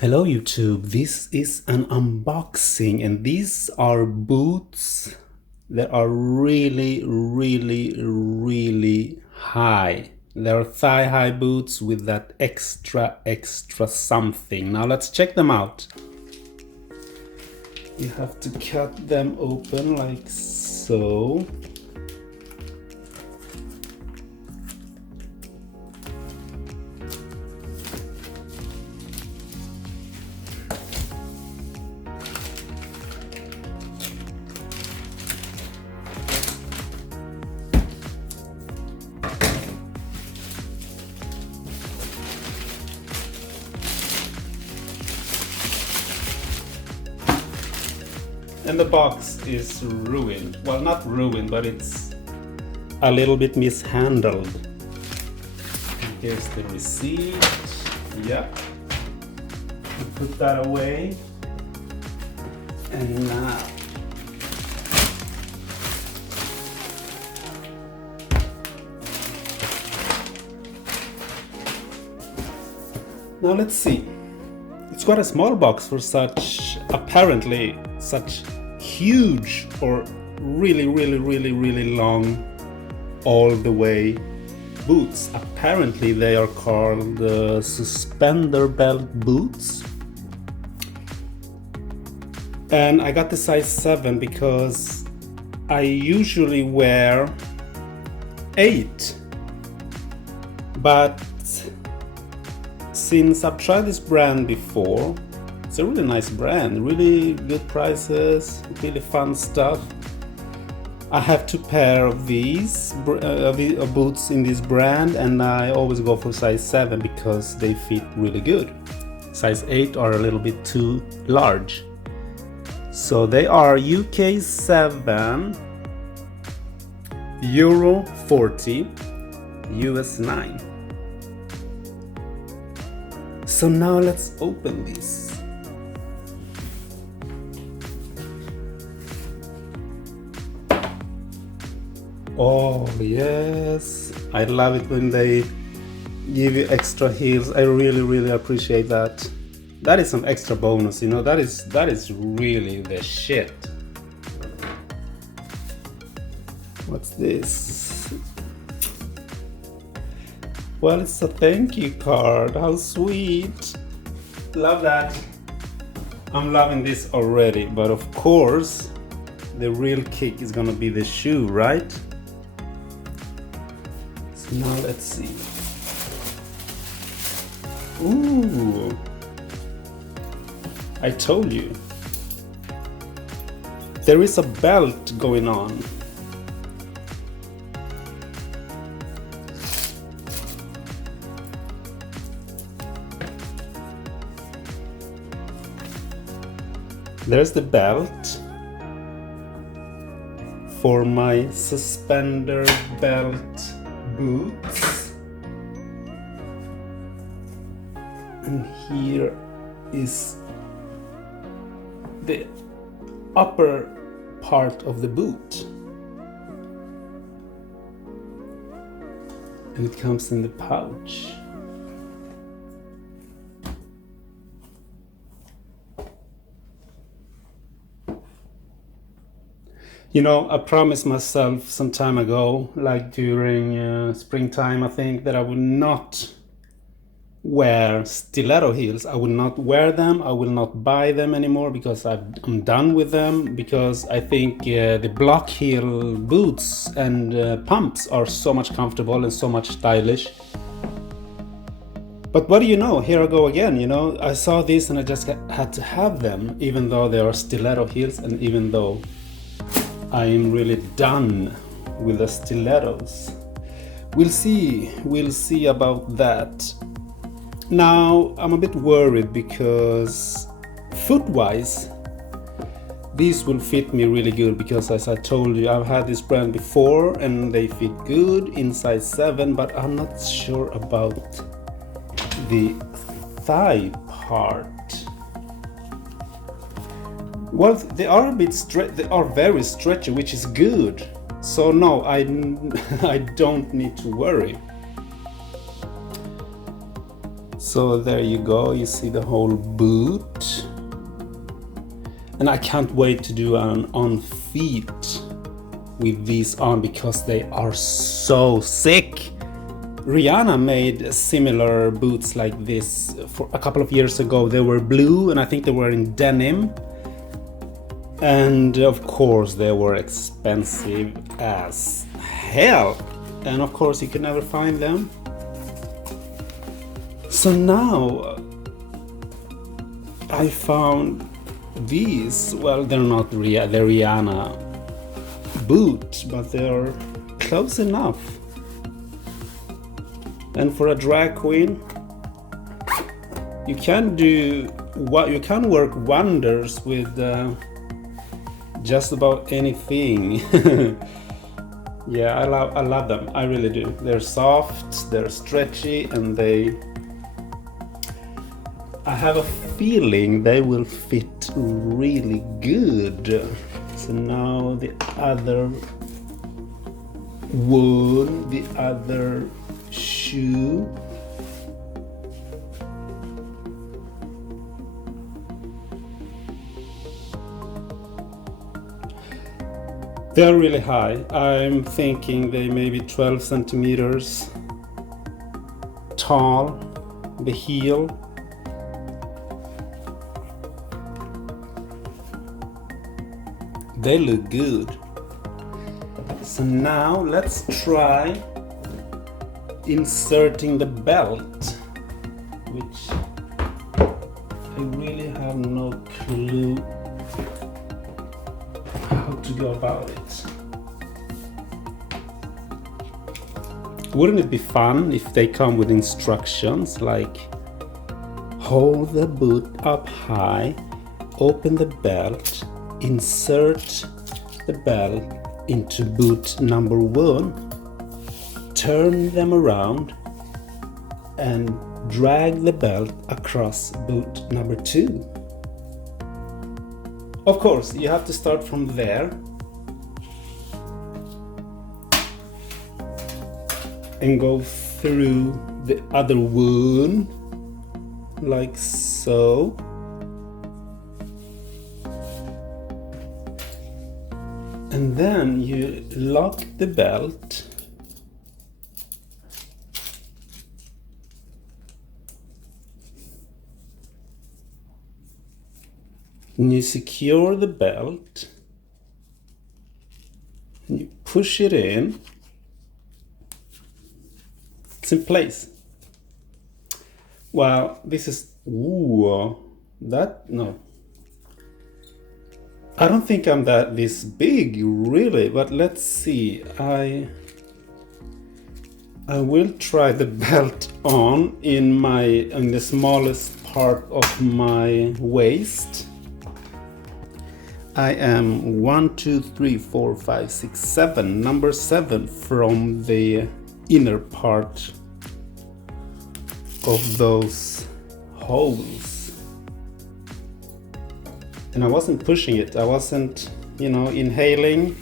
Hello YouTube, this is an unboxing and these are boots that are really high. They're thigh-high boots with that extra something. Now let's check them out. You have to cut them open like so. And the box is ruined. Well, not ruined, but it's a little bit mishandled. Here's the receipt. Yep. Put that away. And now let's see. It's quite a small box for such such huge or really long all the way boots. Apparently they are called suspender belt boots. And I got the size 7 because I usually wear 8. But since I've tried this brand before, it's a really nice brand, really good prices, really fun stuff. I have 2 pair of these boots in this brand, and I always go for size 7 because they fit really good. Size 8 are a little bit too large. So they are UK 7, Euro 40, US 9. So now let's open this. Oh yes, I love it when they give you extra heels. I really appreciate that. That is some extra bonus, you know. That is really the shit. What's this? Well, it's a thank you card. How sweet. Love that. I'm loving this already, but of course the real kick is gonna be the shoe, right? So now let's see. Ooh, I told you. There is a belt going on. There's the belt for my suspender belt boots. And here is the upper part of the boot. And it comes in the pouch. You know, I promised myself some time ago, like during springtime, I think, that I would not wear stiletto heels. I will not wear them. I will not buy them anymore because I'm done with them, because I think the block heel boots and pumps are so much comfortable and so much stylish. But what do you know, here I go again, you know. I saw this and I just had to have them, even though they are stiletto heels and even though I am really done with the stilettos. We'll see about that. Now I'm a bit worried because foot-wise these will fit me really good, because as I told you, I've had this brand before and they fit good in size 7, but I'm not sure about the thigh part. Well, they are a bit they are very stretchy, which is good. So no, I don't need to worry. So there you go, you see the whole boot. And I can't wait to do an on feet with these on because they are so sick. Rihanna made similar boots like this for a couple of years ago. They were blue and I think they were in denim. And of course they were expensive as hell. And of course you could never find them. So now I found these. Well, they're not the Rihanna boot, but they're close enough. And for a drag queen, you can work wonders with just about anything. Yeah, I love them. I really do. They're soft, they're stretchy, and I have a feeling they will fit really good. So now the other one, the other shoe. They're really high. I'm thinking they may be 12 centimeters tall, the heel. They look good. So now let's try inserting the belt, which I really have no clue how to go about it. Wouldn't it be fun if they come with instructions like hold the boot up high, open the belt, insert the belt into boot number 1, turn them around and drag the belt across boot number 2. Of course, you have to start from there and go through the other one like so. And then you lock the belt and you secure the belt and you push it in. It's in place. Well, this is no. I don't think I'm this big really, but let's see. I will try the belt on in the smallest part of my waist. I am 1, 2, 3, 4, 5, 6, 7, number 7 from the inner part of those holes. And I wasn't pushing it, I wasn't, inhaling,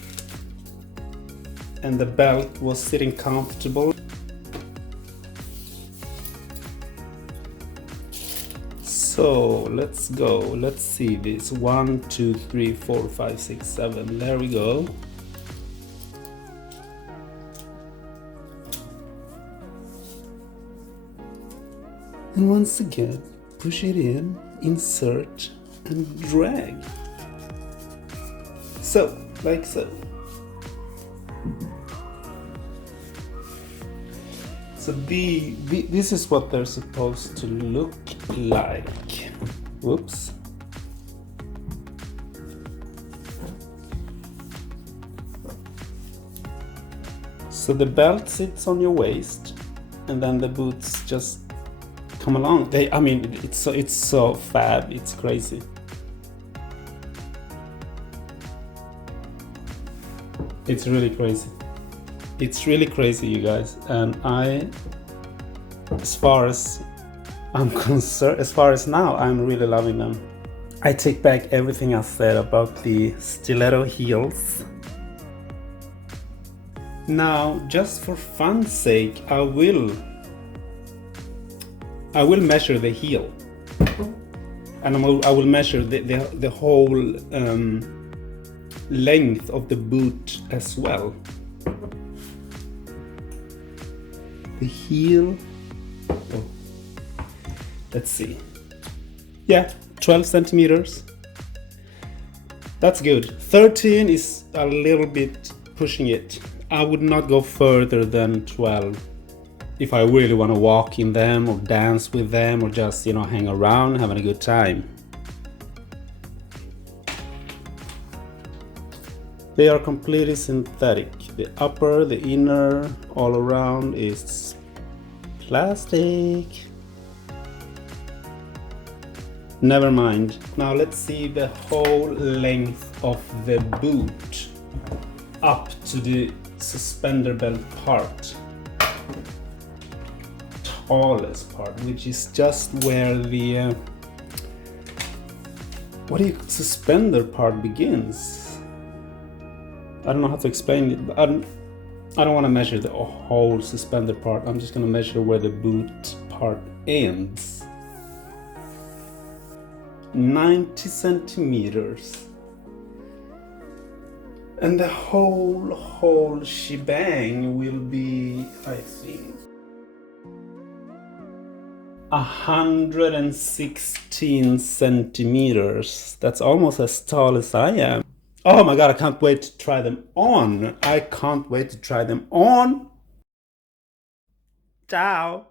and the belt was sitting comfortable. So let's go, let's see this. 1, 2, 3, 4, 5, 6, 7, there we go. And once again, push it in, insert, and drag. So, like so. So this is what they're supposed to look like. Whoops. So the belt sits on your waist, and then the boots just come along. It's so fab, it's crazy. It's really crazy. It's really crazy, you guys. And as far as I'm concerned, as far as now, I'm really loving them. I take back everything I said about the stiletto heels. Now, just for fun's sake, I I will measure the heel, and I will measure the whole length of the boot as well. The heel, oh, let's see, yeah, 12 centimeters. That's good. 13 is a little bit pushing it. I would not go further than 12 if I really want to walk in them or dance with them or just, you know, hang around having a good time. They are completely synthetic. The upper, the inner, all around is plastic. Never mind. Now let's see the whole length of the boot up to the suspender belt part. Tallest part, which is just where the suspender part begins. I don't know how to explain it, but I don't want to measure the whole suspender part. I'm just going to measure where the boot part ends. 90 centimeters. And the whole shebang will be, I think, 116 centimeters. That's almost as tall as I am. Oh my god, I can't wait to try them on. I can't wait to try them on. Ciao.